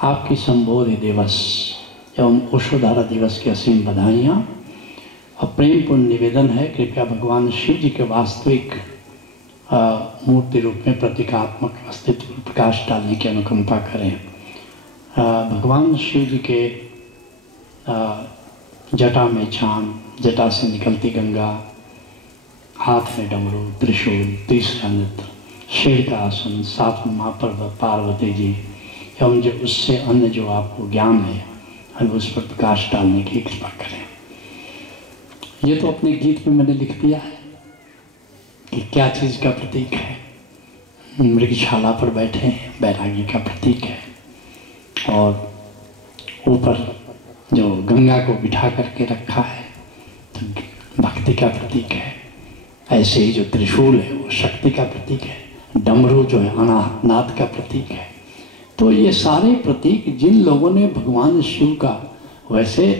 आपकी संबोधि दिवस एवं ओषोधारा दिवस की असीम बधाइयाँ और प्रेमपूर्ण निवेदन है, कृपया भगवान शिव जी के वास्तविक मूर्ति रूप में प्रतीकात्मक अस्तित्व प्रकाश डालने की अनुकंपा करें। भगवान शिव जी के जटा में चांद, जटा से निकलती गंगा, हाथ में डमरू, त्रिशूल, तीसरा नेत्र, शेर का आसन, साथ में माँ पार्वती जी एवं जो उससे अन्य जो आपको ज्ञान है, हम उस पर प्रकाश डालने की कृपा करें। ये तो अपने गीत में मैंने लिख दिया है कि क्या चीज़ का प्रतीक है। मृगशाला पर बैठे हैं, बैरागी का प्रतीक है, और ऊपर जो गंगा को बिठा करके रखा है तो भक्ति का प्रतीक है। ऐसे ही जो त्रिशूल है वो शक्ति का प्रतीक है, डमरू जो है अनाहत का प्रतीक है। तो ये सारे प्रतीक जिन लोगों ने भगवान शिव का, वैसे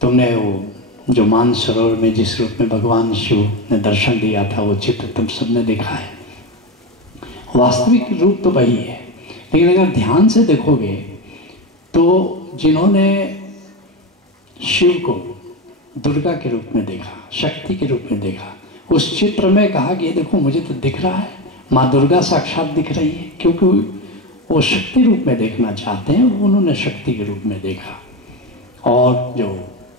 तुमने वो जो मानसरोवर में जिस रूप में भगवान शिव ने दर्शन दिया था वो चित्र तुम सबने देखा है, वास्तविक रूप तो वही है। लेकिन अगर ध्यान से देखोगे तो जिन्होंने शिव को दुर्गा के रूप में देखा, शक्ति के रूप में देखा, उस चित्र में कहा कि ये देखो मुझे तो दिख रहा है, माँ दुर्गा साक्षात दिख रही है, क्योंकि वो शक्ति रूप में देखना चाहते हैं, उन्होंने शक्ति के रूप में देखा। और जो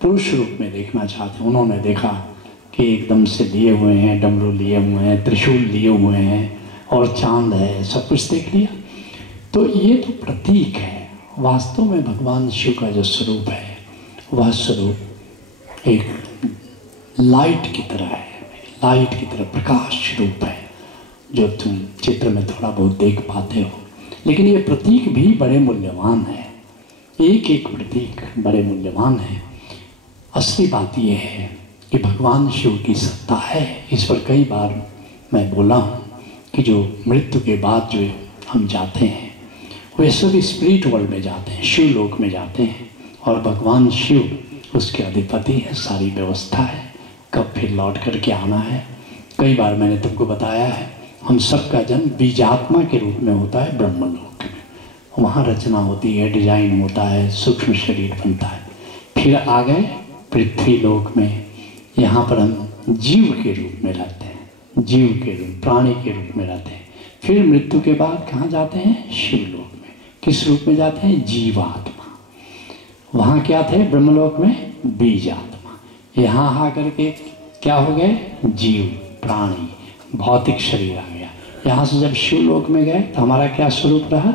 पुरुष रूप में देखना चाहते हैं उन्होंने देखा कि एकदम से लिए हुए हैं, डमरू लिए हुए हैं, त्रिशूल लिए हुए हैं और चांद है, सब कुछ देख लिया। तो ये तो प्रतीक है, वास्तव में भगवान शिव का जो स्वरूप है वह स्वरूप एक लाइट की तरह है, लाइट की तरह प्रकाश रूप है जो तुम चित्र में थोड़ा बहुत देख पाते हो। लेकिन ये प्रतीक भी बड़े मूल्यवान है, एक एक प्रतीक बड़े मूल्यवान है। असली बात यह है कि भगवान शिव की सत्ता है। इस पर कई बार मैं बोला हूँ कि जो मृत्यु के बाद जो हम जाते हैं वे सभी स्पिरिट वर्ल्ड में जाते हैं, शिव लोक में जाते हैं, और भगवान शिव उसके अधिपति है, सारी व्यवस्था है, कब फिर लौट करके आना है। कई बार मैंने तुमको बताया है, हम सबका जन्म बीजात्मा के रूप में होता है ब्रह्मलोक में, वहाँ रचना होती है, डिजाइन होता है, सूक्ष्म शरीर बनता है। फिर आ गए पृथ्वी लोक में, यहाँ पर हम जीव के रूप में रहते हैं, जीव के रूप, प्राणी के रूप में रहते हैं। फिर मृत्यु के बाद कहाँ जाते हैं? शिवलोक में। किस रूप में जाते हैं? जीवात्मा। वहाँ क्या थे? ब्रह्मलोक में बीजात्मा। यहाँ आकर के क्या हो गए? जीव, प्राणी, भौतिक शरीर आ गया। यहाँ से जब शिवलोक में गए तो हमारा क्या स्वरूप रहा?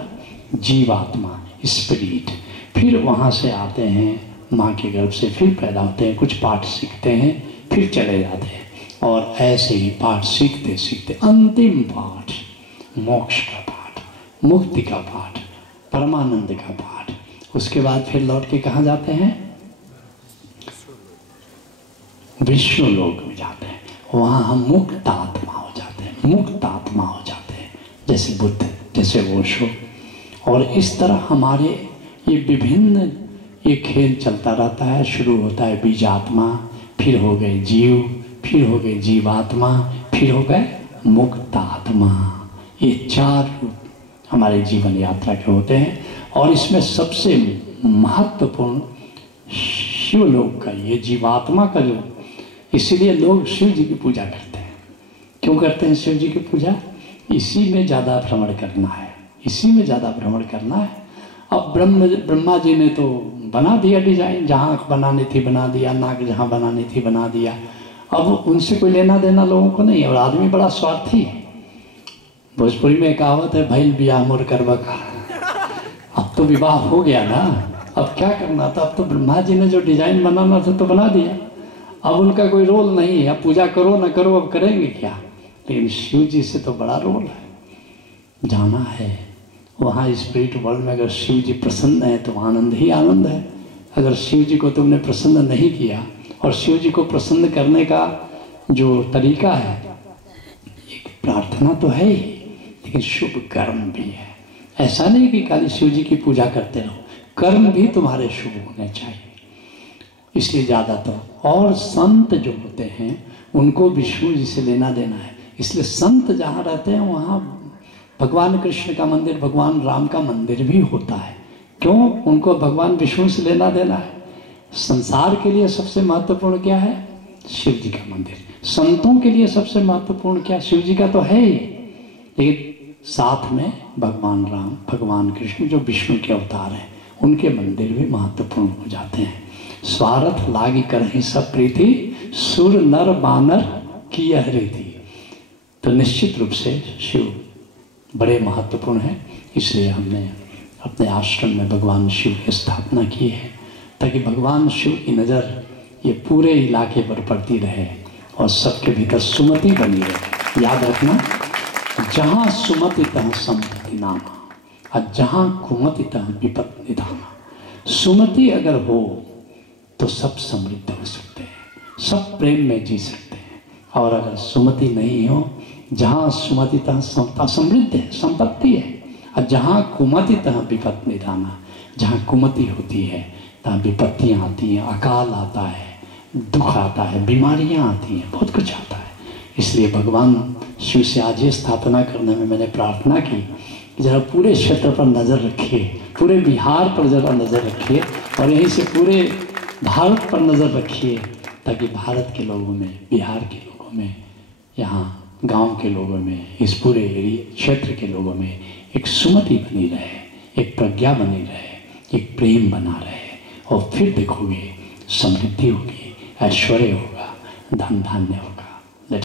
जीवात्मा, स्पिरिट। फिर वहाँ से आते हैं माँ के गर्भ से, फिर पैदा होते हैं, कुछ पाठ सीखते हैं, फिर चले जाते हैं, और ऐसे ही पाठ सीखते सीखते अंतिम पाठ मोक्ष का पाठ, मुक्ति का पाठ, परमानंद का पाठ। उसके बाद फिर लौट के कहाँ जाते हैं? विश्व लोक में जाते हैं। वहाँ हम मुक्त आत्मा हो जाते हैं, मुक्त आत्मा हो जाते हैं, जैसे बुद्ध, जैसे ओशो। और इस तरह हमारे ये विभिन्न ये खेल चलता रहता है। शुरू होता है बीजात्मा, फिर हो गए जीव, फिर हो गए जीवात्मा, फिर हो गए मुक्त आत्मा। ये चार रूप हमारे जीवन यात्रा के होते हैं, और इसमें सबसे महत्वपूर्ण शिवलोक का, ये जीवात्मा का जो, इसीलिए लोग शिव जी की पूजा करते हैं। क्यों करते हैं शिव जी की पूजा? इसी में ज़्यादा भ्रमण करना है, इसी में ज़्यादा भ्रमण करना है। अब ब्रह्मा जी ने तो बना दिया डिजाइन, जहाँ आँख बनानी थी बना दिया, नाक जहाँ बनानी थी बना दिया। अब उनसे कोई लेना देना लोगों को नहीं, और आदमी बड़ा स्वार्थी है। भोजपुरी में कहावत है, भैल बियाह मोर करवा का। अब तो विवाह हो गया ना, अब क्या करना था? अब तो ब्रह्मा जी ने जो डिजाइन बनाना था तो बना दिया, अब उनका कोई रोल नहीं है। अब पूजा करो ना करो, अब करेंगे क्या? लेकिन शिव जी से तो बड़ा रोल है, जाना है वहाँ स्पिरिट वर्ल्ड में। अगर शिव जी प्रसन्न है तो आनंद ही आनंद है। अगर शिव जी को तुमने प्रसन्न नहीं किया, और शिव जी को प्रसन्न करने का जो तरीका है, एक प्रार्थना तो है ही, लेकिन शुभ कर्म भी है। ऐसा नहीं कि खाली शिव जी की पूजा करते रहो, कर्म भी तुम्हारे शुभ होने चाहिए। इसलिए ज़्यादातर, और संत जो होते हैं उनको विष्णु जी से लेना देना है। इसलिए संत जहाँ रहते हैं वहाँ भगवान कृष्ण का मंदिर, भगवान राम का मंदिर भी होता है। क्यों? उनको भगवान विष्णु से लेना देना है। संसार के लिए सबसे महत्वपूर्ण क्या है? शिव जी का मंदिर। संतों के लिए सबसे महत्वपूर्ण क्या? शिव जी का तो है ही, लेकिन साथ में भगवान राम, भगवान कृष्ण जो विष्णु के अवतार हैं, उनके मंदिर भी महत्वपूर्ण हो जाते हैं। स्वार्थ लागी करहि सब प्रीति, सुर नर बानर की यह रीति। तो निश्चित रूप से शिव बड़े महत्वपूर्ण हैं, इसलिए हमने अपने आश्रम में भगवान शिव की स्थापना की है, ताकि भगवान शिव की नज़र ये पूरे इलाके पर पड़ती रहे और सबके भीतर सुमति बनी रहे। याद रखना, जहाँ सुमति तहाँ संपत्ति नामा, और जहाँ कुमति तहाँ विपत्ति निधाना। सुमति अगर हो तो सब समृद्ध हो सकते हैं, सब प्रेम में जी सकते हैं, और अगर सुमति नहीं हो, जहाँ सुमति तहाँ समृद्ध है, संपत्ति है, और जहाँ कुमति तहाँ विपत्ति निधाना। जहाँ कुमति होती है तहाँ विपत्तियाँ आती हैं, अकाल आता है, दुख आता है, बीमारियाँ आती हैं, बहुत कुछ आता है। इसलिए भगवान शिव से आज ये स्थापना करने में मैंने प्रार्थना की कि जरा पूरे क्षेत्र पर नज़र रखिए, पूरे बिहार पर जरा नज़र रखिए, और यहीं से पूरे भारत पर नज़र रखिए, ताकि भारत के लोगों में, बिहार के लोगों में, यहाँ गांव के लोगों में, इस पूरे एरिया क्षेत्र के लोगों में एक सुमति बनी रहे, एक प्रज्ञा बनी रहे, एक प्रेम बना रहे, और फिर देखोगे समृद्धि होगी, ऐश्वर्य होगा, धन धान्य होगा।